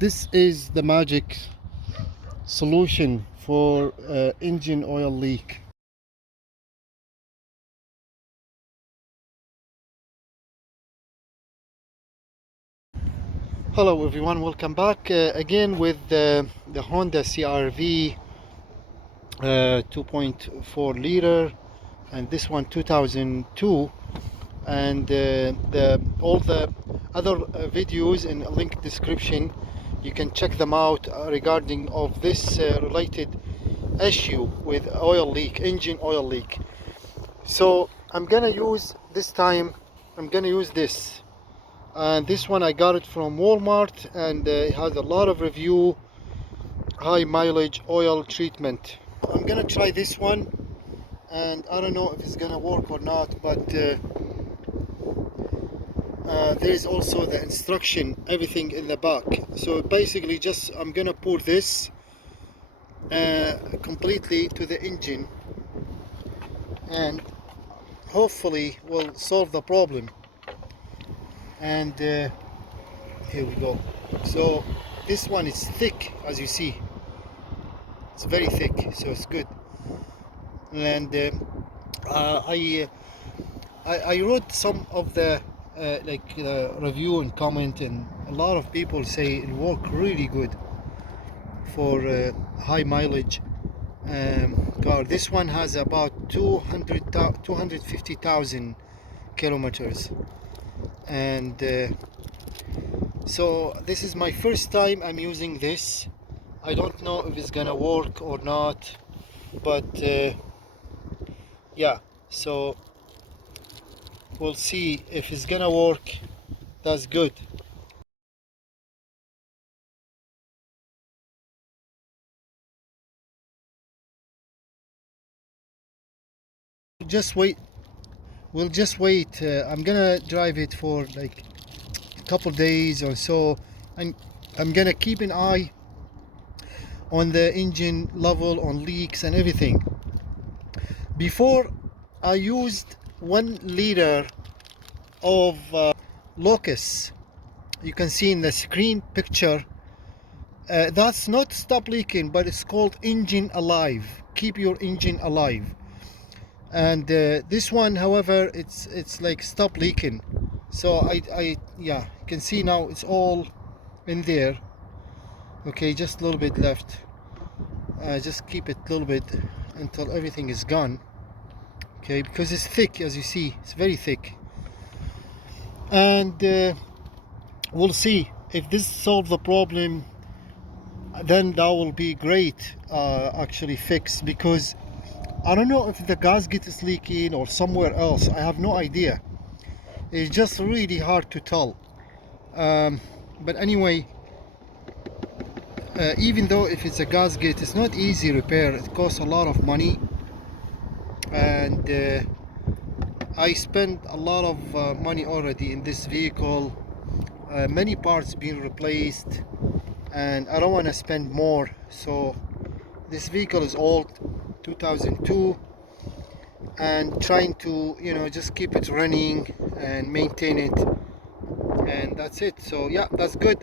This is the magic solution for engine oil leak. Hello everyone, welcome back again with the Honda CR-V 2.4 liter, and this one 2002, and all the other videos in a link description. You can check them out regarding of this related issue with oil leak, engine oil leak. So I'm gonna use this time, I'm gonna use this, and this one I got it from Walmart, and it has a lot of review, high mileage oil treatment. I'm gonna try this one, and I don't know if it's gonna work or not, but there is also the instruction, everything in the back. So basically just I'm gonna pour this completely to the engine, and hopefully will solve the problem. And here we go. So this one is thick, as you see, it's very thick, so it's good. And I wrote some of the review and comment, and a lot of people say it work really good for high mileage car. This one has about 250,000 kilometers, and so this is my first time I'm using this. I don't know if it's gonna work or not, but yeah, so we'll see if it's gonna work. That's good. Just wait, we'll just wait. I'm gonna drive it for like a couple days or so, and I'm gonna keep an eye on the engine level, on leaks and everything. Before, I used 1 liter of locus. You can see in the screen picture, that's not stop leaking, but it's called engine alive, keep your engine alive. And this one, however, it's like stop leaking. So I yeah, you can see now it's all in there. Okay, just a little bit left. Just keep it a little bit until everything is gone. Okay, because it's thick, as you see, it's very thick. And we'll see if this solves the problem. Then that will be great, actually fix, because I don't know if the gasket is leaking or somewhere else. I have no idea. It's just really hard to tell. But anyway, even though if it's a gasket, it's not easy repair. It costs a lot of money, and I spent a lot of money already in this vehicle. Many parts being replaced, and I don't want to spend more. So this vehicle is old, 2002, and trying to, you know, just keep it running and maintain it, and that's it. So yeah, that's good,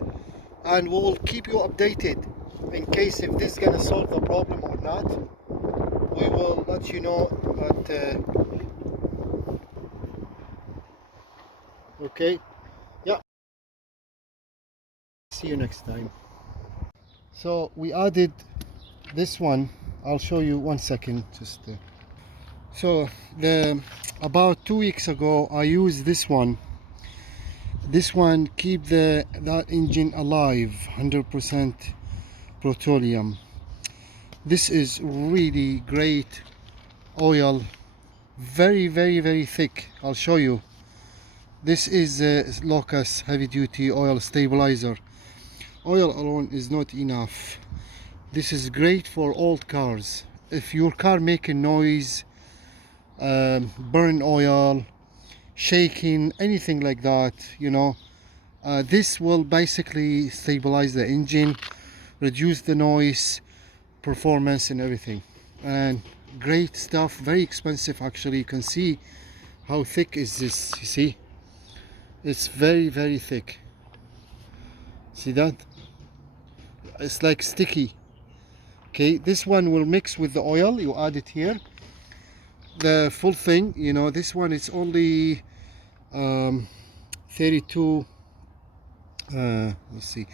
and we'll keep you updated in case if this is gonna solve the problem or not. We will let you know. But okay, yeah, see you next time. So we added this one. I'll show you 1 second. Just so the about 2 weeks ago I used this one. This one keep that engine alive, 100% petroleum. This is really great oil, very thick. I'll show you. This is Locus heavy duty oil stabilizer. Oil alone is not enough. This is great for old cars. If your car making noise, burn oil, shaking, anything like that, you know, this will basically stabilize the engine, reduce the noise, performance and everything. And great stuff, very expensive actually. You can see how thick is this. You see, it's very thick. See that? it's like sticky. Okay, this one will mix with the oil. You add it here, the full thing. You know, this one is only 32. Let's see,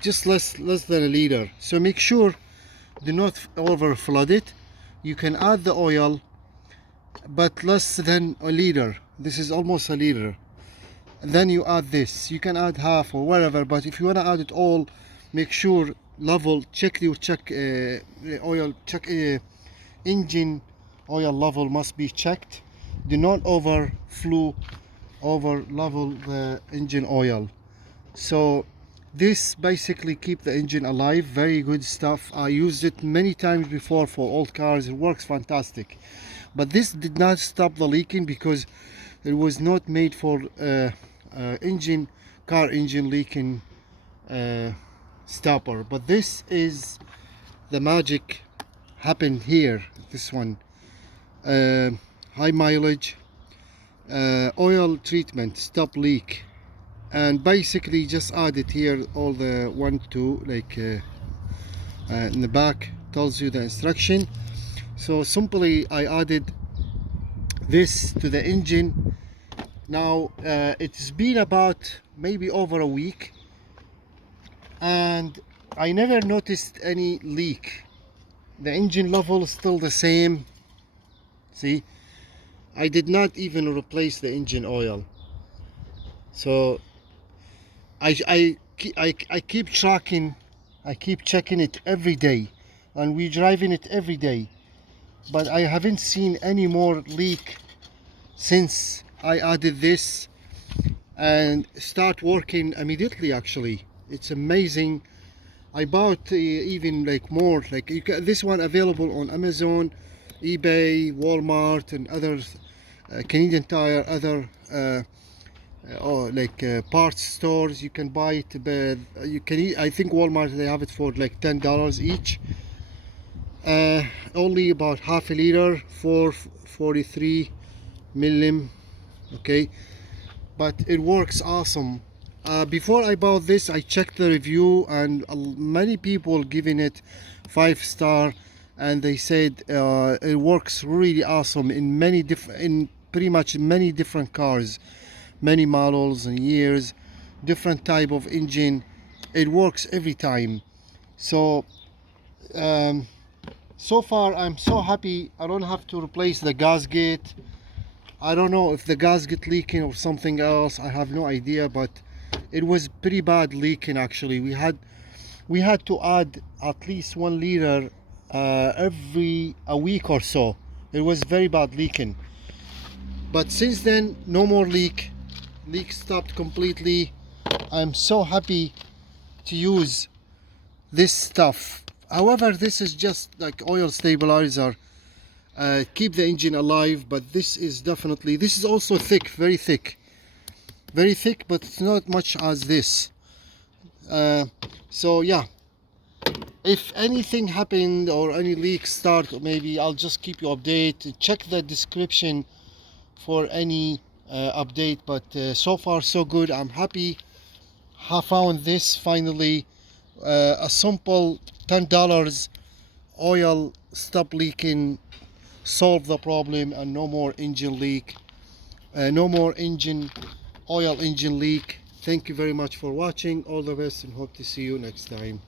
just less than a liter. So make sure do not over flood it. You can add the oil, but less than a liter. This is almost a liter. And then you add this. You can add half or whatever, but if you want to add it all, make sure level, check oil, check engine oil level must be checked. Do not over level the engine oil. So this basically keep the engine alive. Very good stuff. I used it many times before for old cars. It works fantastic. But this did not stop the leaking because it was not made for car engine leaking stopper. But this is the magic happened here. This one, high mileage, oil treatment, stop leak. And basically just add it here, all the 1, 2, like in the back tells you the instruction. So simply I added this to the engine. Now it's been about maybe over a week and I never noticed any leak. The engine level is still the same. See, I did not even replace the engine oil. So I keep tracking, I keep checking it every day, and we driving it every day, but I haven't seen any more leak since I added this and start working immediately. Actually, it's amazing. I bought even like more, like this one available on Amazon, eBay, Walmart, and other Canadian Tire, other parts stores. You can buy it, but you can. I think Walmart they have it for like $10 each. Only about half a liter for 43 millim. Okay, but it works awesome. Before I bought this, I checked the review, and many people giving it 5-star, and they said it works really awesome in pretty much many different cars, many models and years, different type of engine. It works every time. So so far I'm so happy. I don't have to replace the gasket. I don't know if the gasket leaking or something else, I have no idea, but it was pretty bad leaking. Actually, we had to add at least 1 liter every a week or so. It was very bad leaking, but since then no more leak stopped completely. I'm so happy to use this stuff. However, this is just like oil stabilizer, keep the engine alive, but this is definitely, this is also thick, very thick, but it's not much as this. So yeah, if anything happened or any leaks start, maybe I'll just keep you updated. Check the description for any update, but so far so good. I'm happy I found this finally, a simple $10 oil stop leaking, solve the problem, and no more engine leak, no more oil engine leak. Thank you very much for watching. All the best and hope to see you next time.